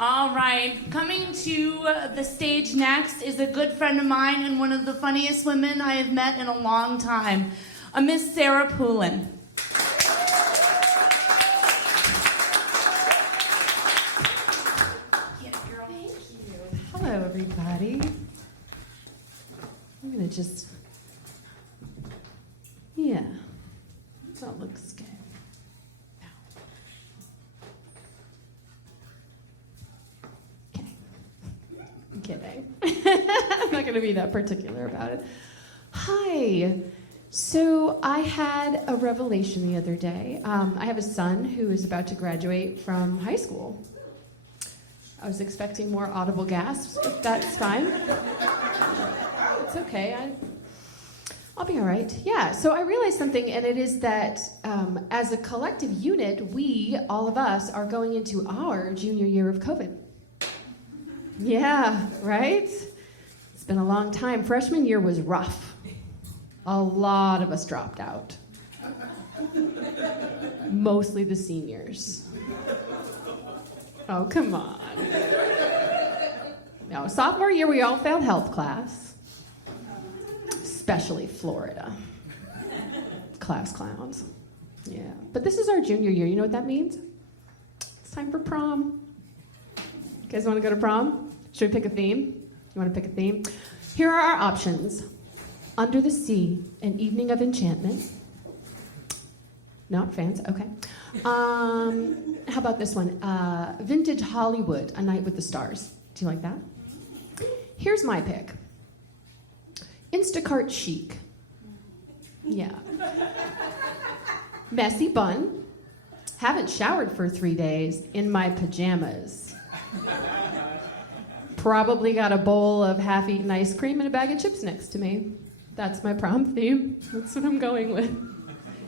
All right, coming to the stage next is a good friend of mine and one of the funniest women I have met in a long time, a Miss Sarah Poulin. Yeah, girl. Thank you. Hello, everybody. I'm gonna just, yeah, that looks good. Kidding. I'm not going to be that particular about it. Hi. So I had a revelation the other day. I have a son who is about to graduate from high school. I was expecting more audible gasps, but that's fine. It's okay. I'll be all right. Yeah, so I realized something, and it is that as a collective unit, we, all of us, are going into our junior year of COVID. Yeah, right? It's been a long time. Freshman year was rough. A lot of us dropped out. Mostly the seniors. Oh, come on. No, sophomore year we all failed health class. Especially Florida. Class clowns. Yeah, but this is our junior year. You know what that means? It's time for prom. You guys want to go to prom? Should we pick a theme? You want to pick a theme? Here are our options. Under the Sea, an evening of enchantment. Not fans, okay. How about this one? Vintage Hollywood, a night with the stars. Do you like that? Here's my pick. Instacart chic. Yeah. Messy bun. Haven't showered for 3 days in my pajamas. Probably got a bowl of half-eaten ice cream and a bag of chips next to me. That's my prom theme. That's what I'm going with.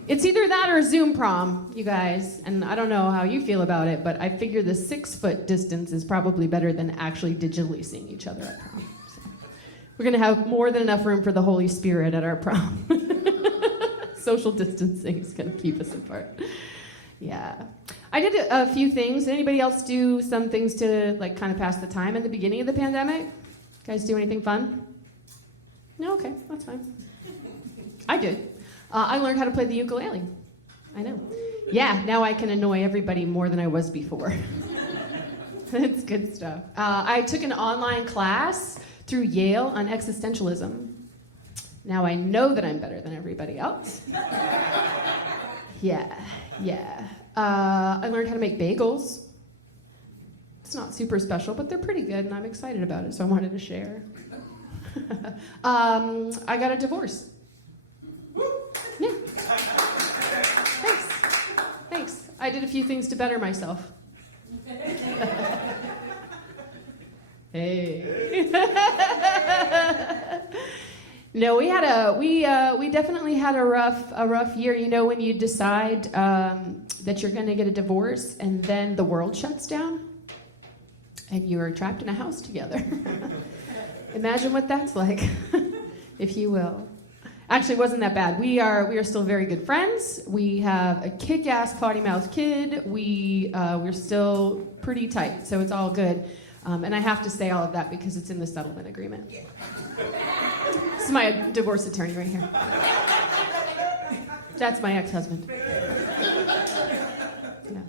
It's either that or Zoom prom, you guys. And I don't know how you feel about it, but I figure the 6-foot distance is probably better than actually digitally seeing each other at prom. So we're going to have more than enough room for the Holy Spirit at our prom. Social distancing is going to keep us apart. Yeah. I did a few things. Did anybody else do some things to like kind of pass the time at the beginning of the pandemic? Guys do anything fun? No? Okay, that's fine. I did. I learned how to play the ukulele. I know. Yeah, now I can annoy everybody more than I was before. It's good stuff. I took an online class through Yale on existentialism. Now I know that I'm better than everybody else. Yeah. I learned how to make bagels. It's not super special, but they're pretty good, and I'm excited about it, so I wanted to share. I got a divorce. Yeah. Thanks. I did a few things to better myself. Hey. No, we definitely had a rough year. You know, when you decide that you're going to get a divorce and then the world shuts down and you're trapped in a house together. Imagine what that's like, if you will. Actually, it wasn't that bad. We are still very good friends. We have a kick-ass potty-mouthed kid. We're still pretty tight, so it's all good. And I have to say all of that because it's in the settlement agreement. This is my divorce attorney right here. That's my ex-husband. Yeah.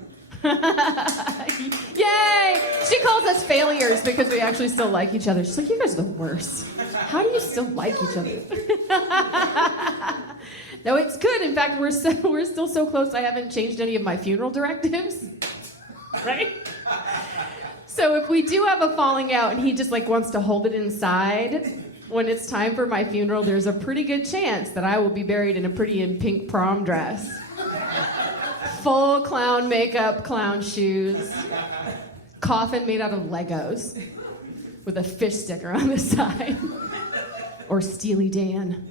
Yay! She calls us failures because we actually still like each other. She's like, you guys are the worst. How do you still like each other? No, it's good. In fact, we're still so close I haven't changed any of my funeral directives. Right? So if we do have a falling out and he just like wants to hold it inside, when it's time for my funeral, there's a pretty good chance that I will be buried in a pretty in pink prom dress. Full clown makeup, clown shoes, coffin made out of Legos with a fish sticker on the side. Or Steely Dan.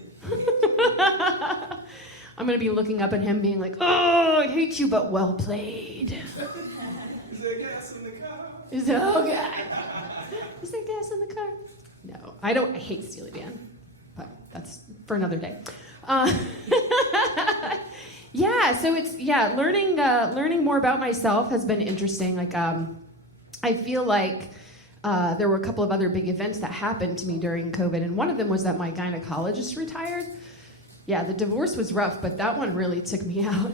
I'm gonna be looking up at him being like, oh, I hate you, but well played. Is there gas in the car? Oh, God. Is there gas in the car? No, I hate Steely Dan, but that's for another day. Yeah, so it's, learning more about myself has been interesting. Like, I feel like there were a couple of other big events that happened to me during COVID, and one of them was that my gynecologist retired. Yeah, the divorce was rough, but that one really took me out.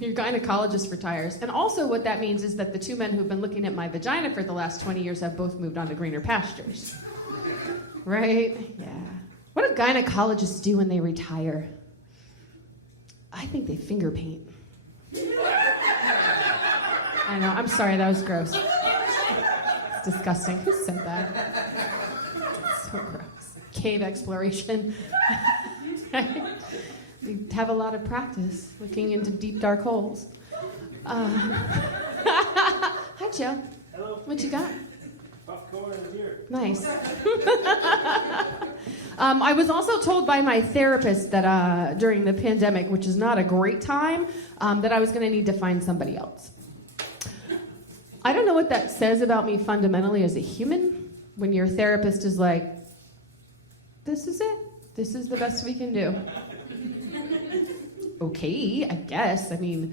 Your gynecologist retires. And also what that means is that the two men who've been looking at my vagina for the last 20 years have both moved on to greener pastures. Right? Yeah. What do gynecologists do when they retire? I think they finger paint. I know, I'm sorry, that was gross. It's disgusting. Who said that? It's so gross. Cave exploration. We have a lot of practice looking into deep, dark holes. Hi, Joe. Hello. What you got? Popcorn and beer. Nice. I was also told by my therapist that during the pandemic, which is not a great time, that I was going to need to find somebody else. I don't know what that says about me fundamentally as a human, when your therapist is like, this is it. This is the best we can do. Okay, I guess. I mean,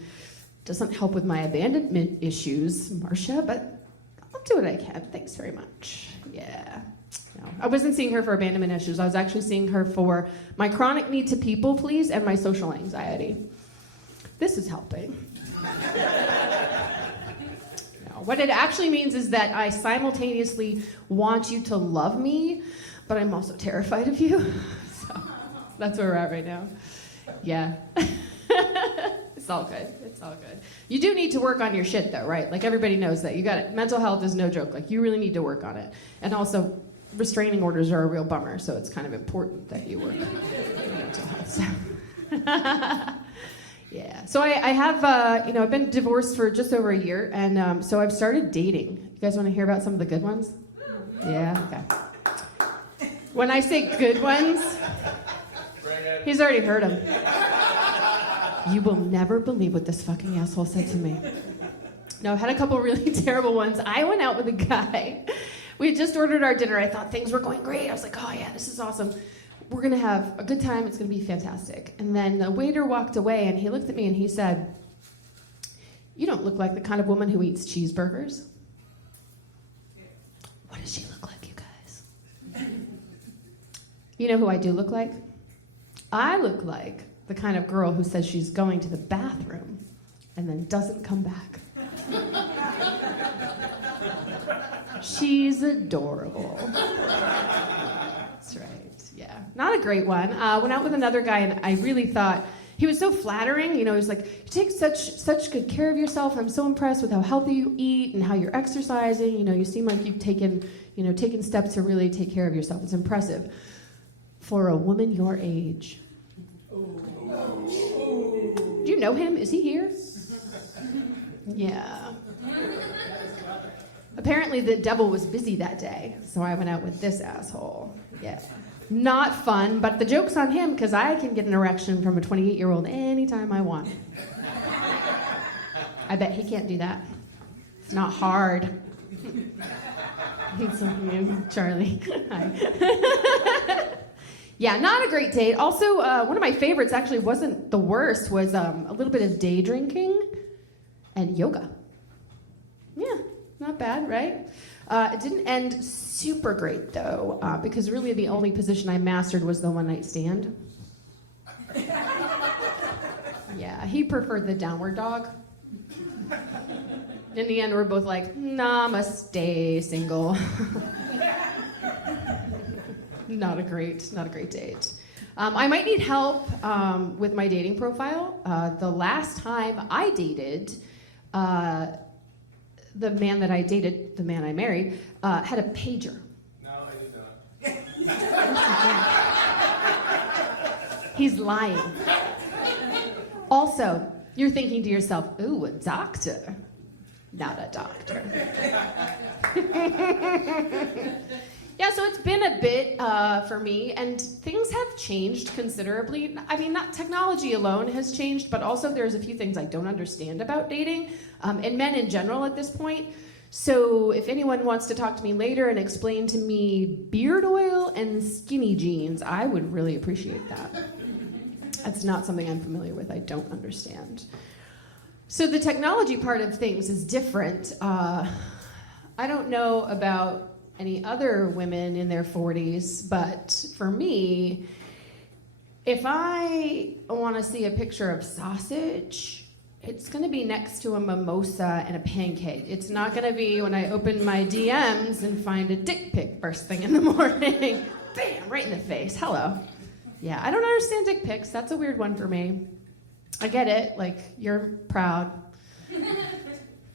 doesn't help with my abandonment issues, Marcia, but I'll do what I can. Thanks very much. Yeah. No, I wasn't seeing her for abandonment issues. I was actually seeing her for my chronic need to people please and my social anxiety. This is helping. No, what it actually means is that I simultaneously want you to love me, but I'm also terrified of you. So that's where we're at right now. Yeah. It's all good. It's all good. You do need to work on your shit though, right? Like everybody knows that. You got it. Mental health is no joke. Like you really need to work on it. And also restraining orders are a real bummer, so it's kind of important that you work on your mental health. So. Yeah. So I have, I've been divorced for just over a year, and so I've started dating. You guys want to hear about some of the good ones? Yeah. Okay. When I say good ones, he's already heard them. You will never believe what this fucking asshole said to me. No, I've had a couple really terrible ones. I went out with a guy. We had just ordered our dinner. I thought things were going great. I was like, oh yeah, this is awesome. We're gonna have a good time. It's gonna be fantastic. And then the waiter walked away and he looked at me and he said, you don't look like the kind of woman who eats cheeseburgers. What does she look like, you guys? You know who I do look like? I look like the kind of girl who says she's going to the bathroom and then doesn't come back. She's adorable. That's right, yeah. Not a great one. Went out with another guy and I really thought, he was so flattering, he was like, you take such good care of yourself. I'm so impressed with how healthy you eat and how you're exercising. You seem like you've taken steps to really take care of yourself. It's impressive. For a woman your age. Do you know him? Is he here? Yeah. Apparently the devil was busy that day, so I went out with this asshole. Yeah. Not fun, but the joke's on him because I can get an erection from a 28-year-old anytime I want. I bet he can't do that. It's not hard. He's Charlie. Hi. Yeah, not a great date. Also, one of my favorites actually wasn't the worst, was a little bit of day drinking and yoga. Yeah, not bad, right? It didn't end super great, though, because really the only position I mastered was the one-night stand. Yeah, he preferred the downward dog. In the end, we're both like, namaste, single. Not a great date. I might need help with my dating profile. The last time I dated, the man that I dated, the man I married, had a pager. No, I did not. He's lying. Also, you're thinking to yourself, ooh, a doctor. Not a doctor. Yeah, so it's been a bit for me, and things have changed considerably. I mean, not technology alone has changed, but also there's a few things I don't understand about dating, and men in general at this point. So if anyone wants to talk to me later and explain to me beard oil and skinny jeans, I would really appreciate that. That's not something I'm familiar with. I don't understand. So the technology part of things is different. I I don't know about any other women in their 40s, but for me, if I want to see a picture of sausage, it's going to be next to a mimosa and a pancake. It's not going to be when I open my DMs and find a dick pic first thing in the morning. Bam, right in the face. Hello. Yeah, I don't understand dick pics. That's a weird one for me. I get it. Like, you're proud.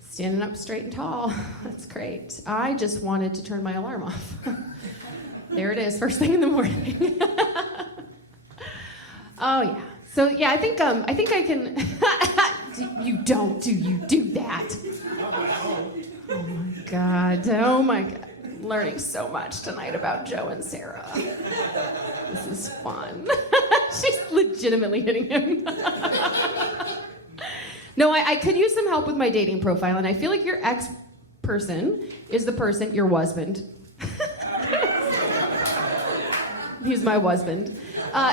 Standing up straight and tall. That's great. I just wanted to turn my alarm off. There it is, first thing in the morning. Oh, yeah. So, yeah, I think I can... You don't, do you do that? Oh, my God. Oh, my God. Learning so much tonight about Joe and Sarah. This is fun. She's legitimately hitting him. No, I could use some help with my dating profile, and I feel like your ex-person is the person, your husband. He's my husband.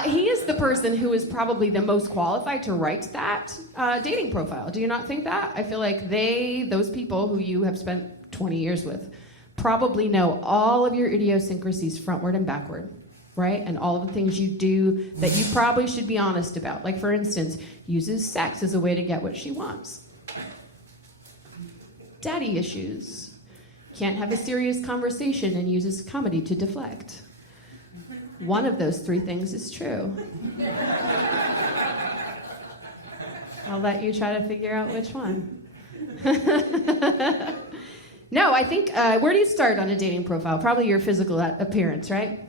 He is the person who is probably the most qualified to write that dating profile. Do you not think that? I feel like those people who you have spent 20 years with, probably know all of your idiosyncrasies frontward and backward, right? And all of the things you do that you probably should be honest about. Like, for instance, uses sex as a way to get what she wants. Daddy issues. Can't have a serious conversation and uses comedy to deflect. One of those three things is true. I'll let you try to figure out which one. No, I think, where do you start on a dating profile? Probably your physical appearance, right?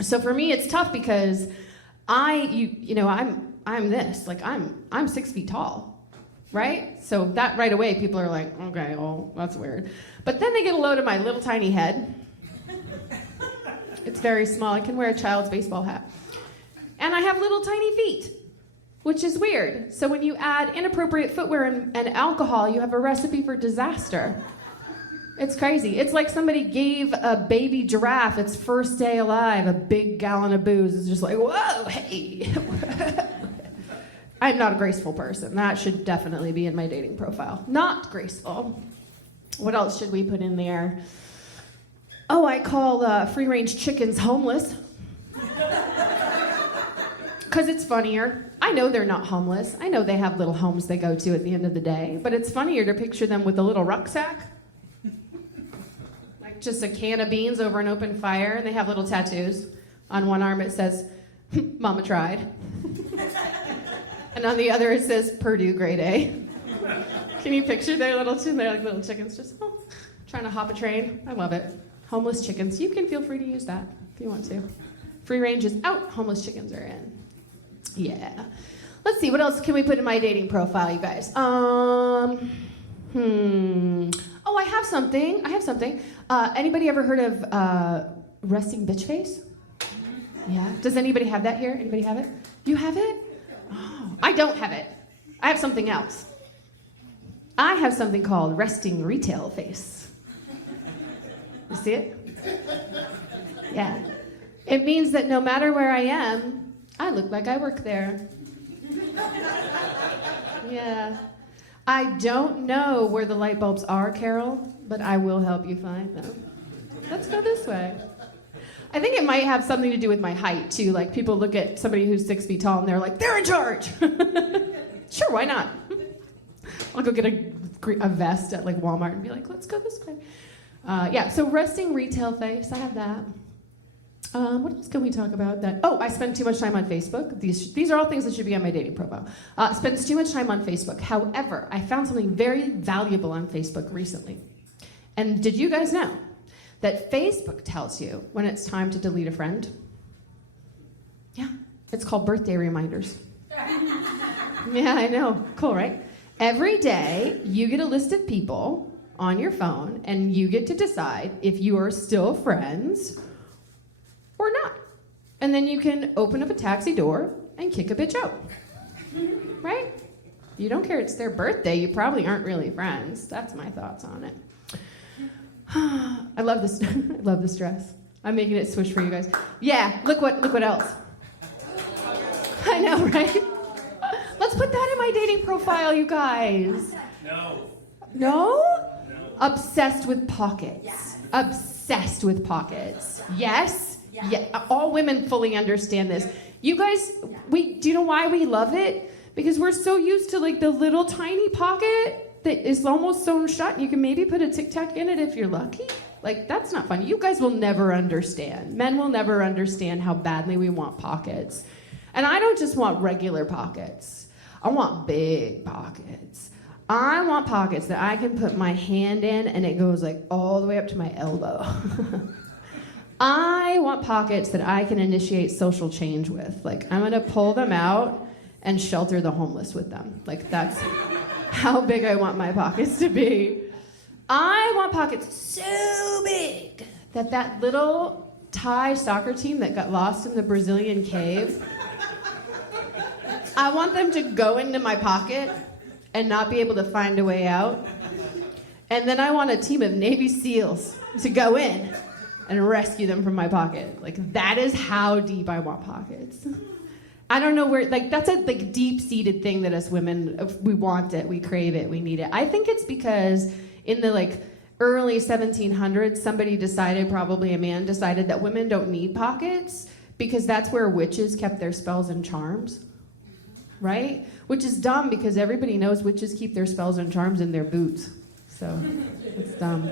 So for me, it's tough because I'm this, like I'm 6 feet tall, right? So that right away, people are like, okay, well, that's weird. But then they get a load of my little tiny head. It's very small. I can wear a child's baseball hat. And I have little tiny feet, which is weird. So when you add inappropriate footwear and alcohol, you have a recipe for disaster. It's crazy. It's like somebody gave a baby giraffe its first day alive a big gallon of booze. It's just like, whoa, hey. I'm not a graceful person. That should definitely be in my dating profile. Not graceful. What else should we put in there? Oh, I call free-range chickens homeless. Because it's funnier. I know they're not homeless. I know they have little homes they go to at the end of the day. But it's funnier to picture them with a little rucksack. Like just a can of beans over an open fire, and they have little tattoos. On one arm it says, Mama tried. And on the other it says, Purdue grade A. Can you picture they're like little chickens just trying to hop a train? I love it. Homeless chickens. You can feel free to use that if you want to. Free range is out. Homeless chickens are in. Yeah. Let's see. What else can we put in my dating profile, you guys? Oh, I have something. Anybody ever heard of resting bitch face? Yeah. Does anybody have that here? Anybody have it? You have it? Oh, I don't have it. I have something else. I have something called resting retail face. You see it? Yeah. It means that no matter where I am, I look like I work there. Yeah. I don't know where the light bulbs are, Carol, but I will help you find them. Let's go this way. I think it might have something to do with my height, too. Like, people look at somebody who's 6 feet tall and they're like, they're in charge. Sure, why not? I'll go get a vest at like Walmart and be like, let's go this way. Yeah, so resting retail face, I have that. What else can we talk about? I spend too much time on Facebook. These are all things that should be on my dating profile. Spends too much time on Facebook. However, I found something very valuable on Facebook recently. And did you guys know that Facebook tells you when it's time to delete a friend? Yeah, it's called birthday reminders. Yeah, I know. Cool, right? Every day, you get a list of people on your phone, and you get to decide if you are still friends or not. And then you can open up a taxi door and kick a bitch out. Right? You don't care it's their birthday, you probably aren't really friends. That's my thoughts on it. I love this. I love this dress. I'm making it swish for you guys. Yeah, look what else. I know, right? Let's put that in my dating profile, you guys. No. No? Obsessed with pockets. Yes. Obsessed with pockets. Yes? Yeah. Yeah. All women fully understand this. You guys, do you know why we love it? Because we're so used to like the little tiny pocket that is almost sewn shut. And you can maybe put a Tic Tac in it if you're lucky. Like, that's not fun. You guys will never understand. Men will never understand how badly we want pockets. And I don't just want regular pockets. I want big pockets. I want pockets that I can put my hand in and it goes like all the way up to my elbow. I want pockets that I can initiate social change with. Like, I'm gonna pull them out and shelter the homeless with them. Like, that's how big I want my pockets to be. I want pockets so big that that little Thai soccer team that got lost in the Brazilian cave, I want them to go into my pocket and not be able to find a way out. And then I want a team of Navy SEALs to go in and rescue them from my pocket. Like, that is how deep I want pockets. I don't know where, like, that's a like deep-seated thing that us women, we want it, we crave it, we need it. I think it's because in the like early 1700s, somebody decided, probably a man decided, that women don't need pockets because that's where witches kept their spells and charms, right? Which is dumb because everybody knows witches keep their spells and charms in their boots. So it's dumb.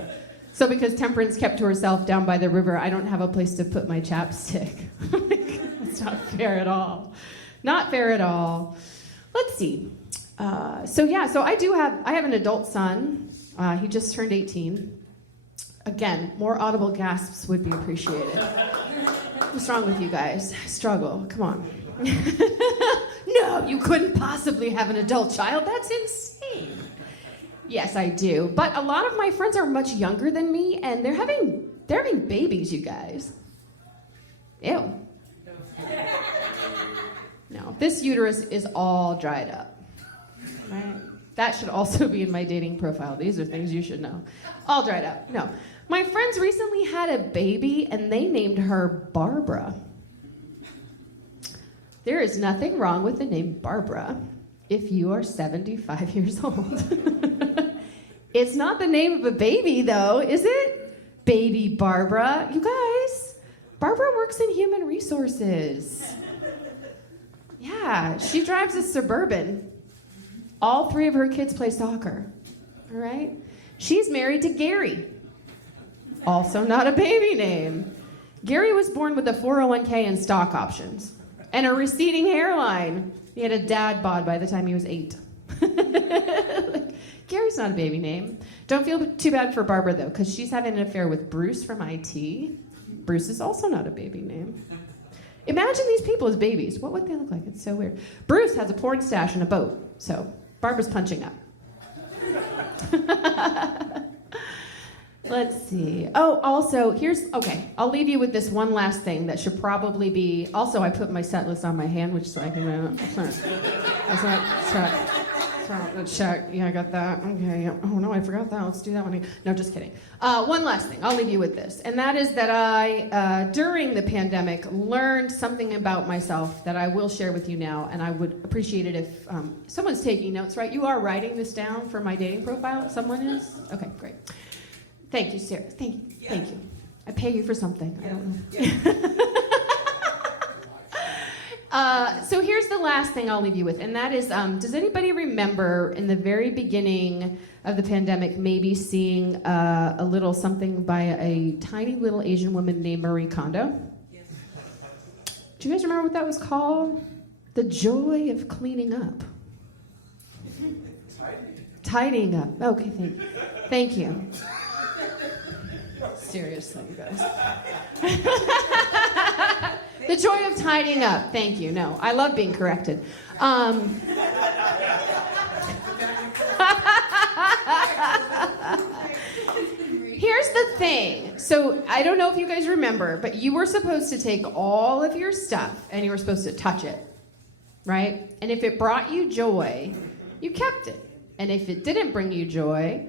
So because Temperance kept to herself down by the river, I don't have a place to put my chapstick. It's not fair at all. Not fair at all. Let's see. So I have an adult son. He just turned 18. Again, more audible gasps would be appreciated. What's wrong with you guys? I struggle. Come on. No, you couldn't possibly have an adult child. That's insane. Yes, I do. But a lot of my friends are much younger than me, and they're having babies, you guys. Ew. No, this uterus is all dried up. Right? That should also be in my dating profile. These are things you should know. All dried up. No. My friends recently had a baby, and they named her Barbara. There is nothing wrong with the name Barbara if you are 75 years old. It's not the name of a baby, though, is it? Baby Barbara. You guys, Barbara works in human resources. Yeah, she drives a Suburban. All 3 of her kids play soccer. All right? She's married to Gary. Also not a baby name. Gary was born with a 401k and stock options and a receding hairline. He had a dad bod by the time he was 8. Gary's not a baby name. Don't feel too bad for Barbara, though, because she's having an affair with Bruce from IT. Bruce is also not a baby name. Imagine these people as babies. What would they look like? It's so weird. Bruce has a porn stash and a boat, so Barbara's punching up. Let's see. Oh, also, I'll leave you with this one last thing that should probably be, also I put my set list on my hand, which so I can, check. Yeah, I got that. Okay. Oh no, I forgot that. Let's do that one again. No, just kidding. One last thing. I'll leave you with this, and that is that I, during the pandemic, learned something about myself that I will share with you now, and I would appreciate it if someone's taking notes. Right? You are writing this down for my dating profile. Someone is. Okay, great. Thank you, Sarah. Thank you. Yeah. Thank you. I pay you for something. Yeah. I don't know. Yeah. So here's the last thing I'll leave you with, and that is, does anybody remember in the very beginning of the pandemic maybe seeing a little something by a tiny little Asian woman named Marie Kondo? Yes. Do you guys remember what that was called? The Joy of Cleaning Up. Tidying up. Okay, thank you. Seriously, you guys. The joy of tidying up. Thank you. No, I love being corrected. Here's the thing. So I don't know if you guys remember, but you were supposed to take all of your stuff and you were supposed to touch it, right? And if it brought you joy, you kept it. And if it didn't bring you joy,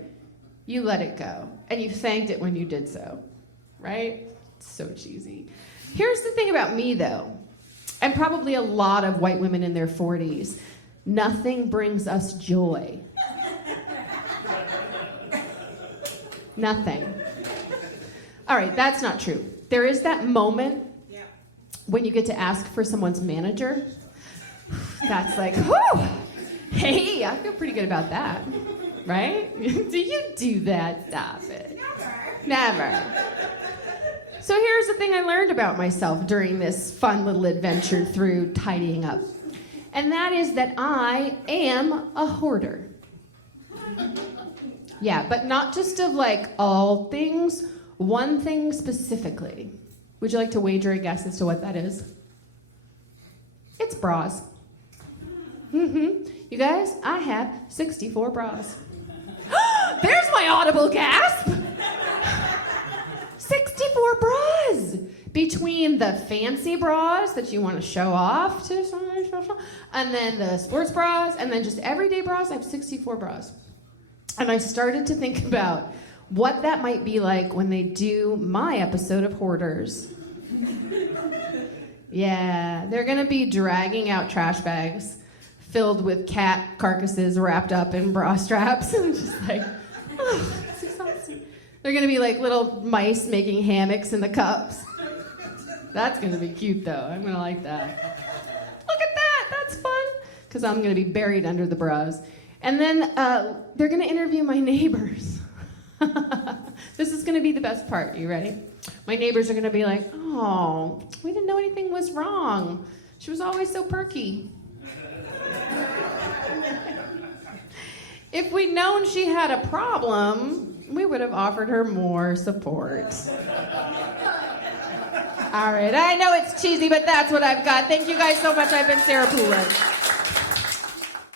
you let it go. And you thanked it when you did so, right? It's so cheesy. Here's the thing about me, though, and probably a lot of white women in their 40s. Nothing brings us joy Nothing. All right, that's not true. There is that moment when you get to ask for someone's manager. That's like, whoo! Hey, I feel pretty good about that. Right? Do you do that? Stop it. Never. So here's the thing I learned about myself during this fun little adventure through tidying up. And that is that I am a hoarder. Yeah, but not just of like all things, one thing specifically. Would you like to wager a guess as to what that is? It's bras. You guys, I have 64 bras. There's my audible gasp! 64 bras! Between the fancy bras that you want to show off to somebody, and then the sports bras, and then just everyday bras, I have 64 bras. And I started to think about what that might be like when they do my episode of Hoarders. Yeah, they're gonna be dragging out trash bags filled with cat carcasses wrapped up in bra straps. And just like, oh, it's exhausting. They're gonna be like little mice making hammocks in the cups. That's gonna be cute though, I'm gonna like that. Look at that, that's fun. Because I'm gonna be buried under the bras. And then they're gonna interview my neighbors. This is gonna be the best part, you ready? My neighbors are gonna be like, oh, we didn't know anything was wrong. She was always so perky. If we'd known she had a problem, we would have offered her more support. All right, I know it's cheesy, but that's what I've got. Thank you guys so much. I've been Sarah Poulos.